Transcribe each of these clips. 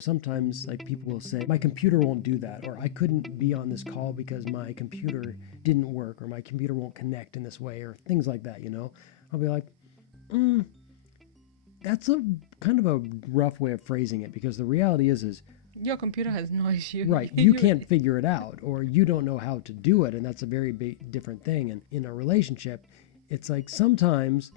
Sometimes like people will say, my computer won't do that, or I couldn't be on this call because my computer didn't work, or my computer won't connect in this way, or things like that, you know? I'll be like, that's a kind of a rough way of phrasing it, because the reality is your computer has no issue. right, you can't figure it out, or you don't know how to do it, and that's a very big different thing. And in a relationship, it's like sometimes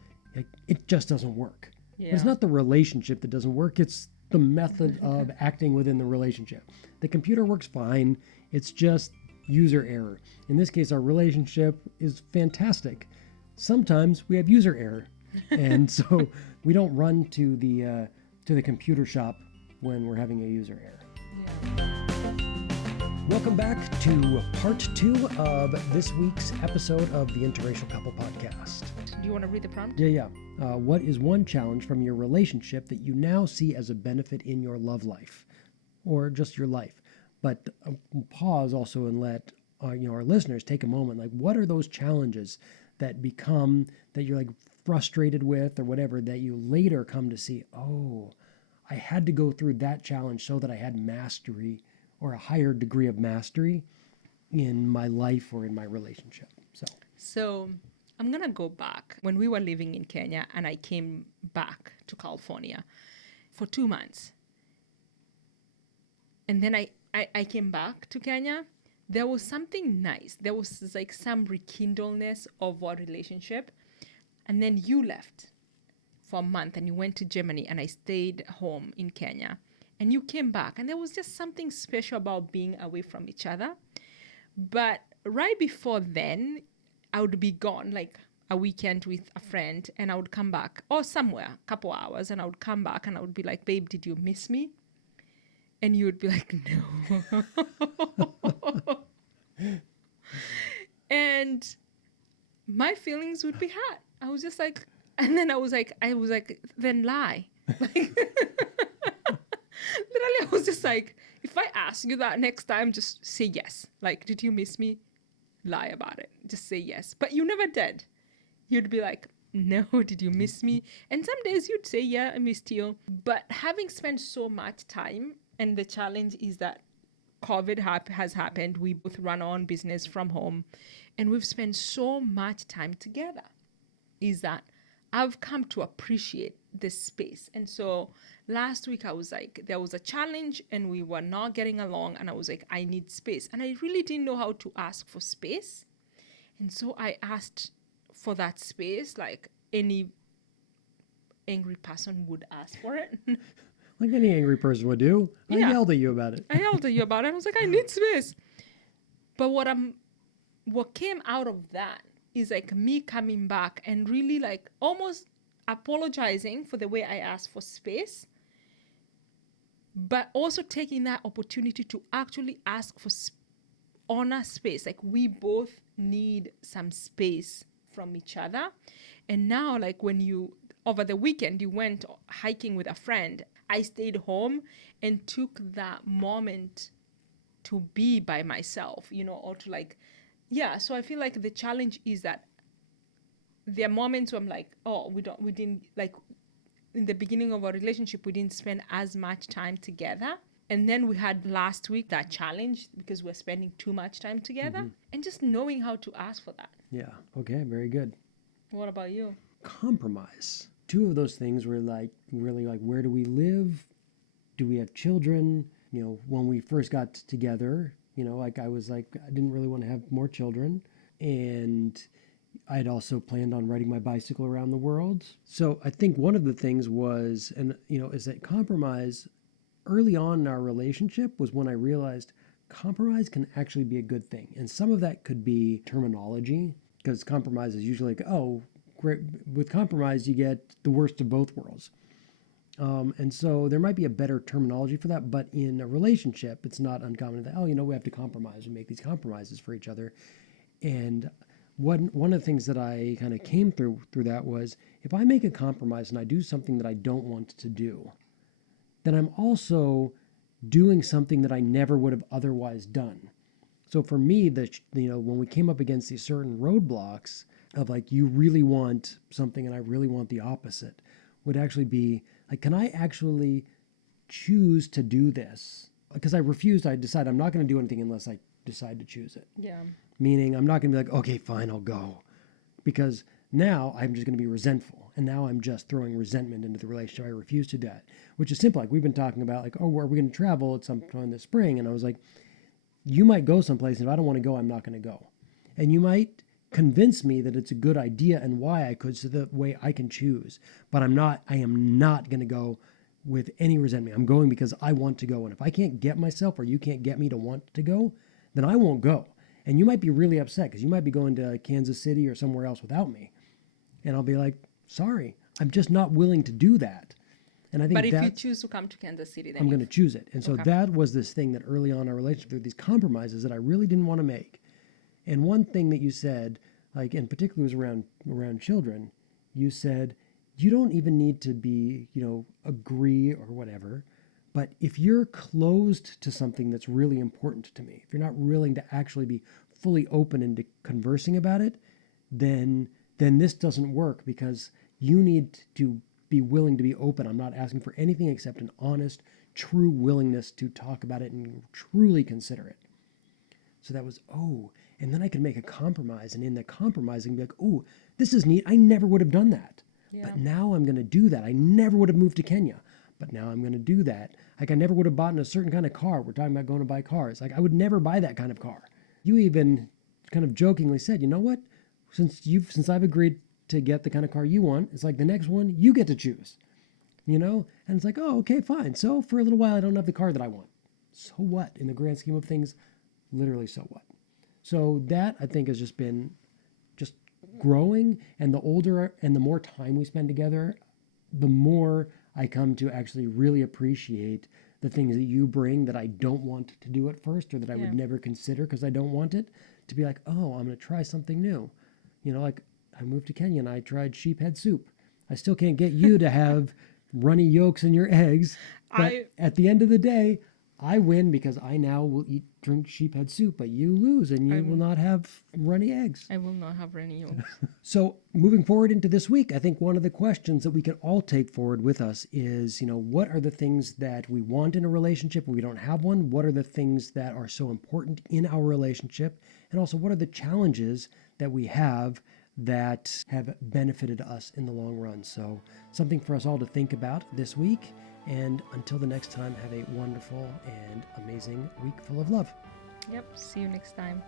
it just doesn't work. Yeah. But it's not the relationship that doesn't work, it's the method of acting within the relationship. The computer works fine, it's just user error. In this case, our relationship is fantastic. Sometimes we have user error, and so we don't run to the computer shop when we're having a user error. Welcome back to part 2 of this week's episode of the Interracial Couple podcast. Do you want to read the prompt? Yeah. What is one challenge from your relationship that you now see as a benefit in your love life, or just your life? But pause also and let our listeners take a moment. Like, what are those challenges that you're like frustrated with, or whatever, that you later come to see? Oh, I had to go through that challenge so that I had mastery, or a higher degree of mastery in my life or in my relationship. So I'm going to go back when we were living in Kenya, and I came back to California for 2 months. And then I came back to Kenya. There was something nice. There was like some rekindleness of our relationship. And then you left for a month and you went to Germany, and I stayed home in Kenya. And you came back, and there was just something special about being away from each other. But right before then, I would be gone like a weekend with a friend, and I would come back, or somewhere, a couple hours, and I would come back and I would be like, babe, did you miss me? And you would be like, no. And my feelings would be hurt. I was just like, and then I was like, then lie. Like, literally, I was just like, if I ask you that next time, just say yes. Like, did you miss me? Lie about it. Just say yes. But you never did. You'd be like, no, did you miss me? And some days you'd say, yeah, I missed you. But having spent so much time, and the challenge is that COVID has happened. We both run our own business from home, and we've spent so much time together, is that I've come to appreciate this space. And so last week I was like, there was a challenge and we were not getting along, and I was like, I need space. And I really didn't know how to ask for space. And so I asked for that space like any angry person would ask for it. Like any angry person would do. I yelled at you about it. I was like, I need space. But what came out of that is like me coming back and really like almost apologizing for the way I asked for space, but also taking that opportunity to actually ask for honor space. Like, we both need some space from each other. And now, like, when over the weekend, you went hiking with a friend, I stayed home and took that moment to be by myself, or to like, so I feel like the challenge is that there are moments where I'm like, oh, we didn't, like, in the beginning of our relationship, we didn't spend as much time together. And then we had last week that challenge because we're spending too much time together, and just knowing how to ask for that. Yeah. Okay. Very good. What about you? Compromise. Two of those things were like, really like, where do we live? Do we have children? When we first got together, like I was like, I didn't really want to have more children. And I'd also planned on riding my bicycle around the world. So I think one of the things was, is that compromise early on in our relationship was when I realized compromise can actually be a good thing. And some of that could be terminology, because compromise is usually like, oh, great. With compromise, you get the worst of both worlds. And so there might be a better terminology for that, but in a relationship, it's not uncommon that, we have to compromise. We make these compromises for each other. And one of the things that I kind of came through that was, if I make a compromise and I do something that I don't want to do, then I'm also doing something that I never would have otherwise done. So for me, when we came up against these certain roadblocks of like, you really want something and I really want the opposite, would actually be like, can I actually choose to do this, because I refused, I decided I'm not going to do anything unless I decide to choose it. Yeah. Meaning I'm not going to be like, okay, fine, I'll go. Because now I'm just going to be resentful. And now I'm just throwing resentment into the relationship. I refuse to do that, which is simple. Like we've been talking about, like, oh, are we going to travel at some time this spring? And I was like, you might go someplace, and if I don't want to go, I'm not going to go. And you might convince me that it's a good idea and why I could, so that way I can choose. But I am not going to go with any resentment. I'm going because I want to go. And if I can't get myself, or you can't get me to want to go, then I won't go. And you might be really upset because you might be going to Kansas City or somewhere else without me. And I'll be like, sorry, I'm just not willing to do that. And I think But if you choose to come to Kansas City, then I'm going to choose it. And so Okay. that was this thing that early on in our relationship, there were these compromises that I really didn't want to make. And one thing that you said, like, in particular was around children, you said, you don't even need to be, agree or whatever. But if you're closed to something that's really important to me, if you're not willing to actually be fully open into conversing about it, then this doesn't work, because you need to be willing to be open. I'm not asking for anything except an honest, true willingness to talk about it and truly consider it. So that was, and then I could make a compromise, and in the compromising be like, this is neat. I never would have done that. Yeah. But now I'm going to do that. I never would have moved to Kenya, but now I'm going to do that. Like I never would have bought a certain kind of car. We're talking about going to buy cars. Like I would never buy that kind of car. You even kind of jokingly said, you know what? Since I've agreed to get the kind of car you want, it's like the next one you get to choose, And it's like, oh, okay, fine. So for a little while, I don't have the car that I want. So what? In the grand scheme of things, literally, so what? So that, I think, has just been just growing. And the older and the more time we spend together, the more I come to actually really appreciate the things that you bring that I don't want to do at first, or that I would never consider because I don't want it, to be like, oh, I'm going to try something new. Like I moved to Kenya and I tried sheephead soup. I still can't get you to have runny yolks in your eggs. But at the end of the day, I win because I now will drink sheephead soup, but you lose and you will not have runny eggs. I will not have runny yolks. So moving forward into this week, I think one of the questions that we can all take forward with us is, what are the things that we want in a relationship when we don't have one? What are the things that are so important in our relationship? And also, what are the challenges that we have that have benefited us in the long run? So something for us all to think about this week. And until the next time, have a wonderful and amazing week full of love. Yep. See you next time.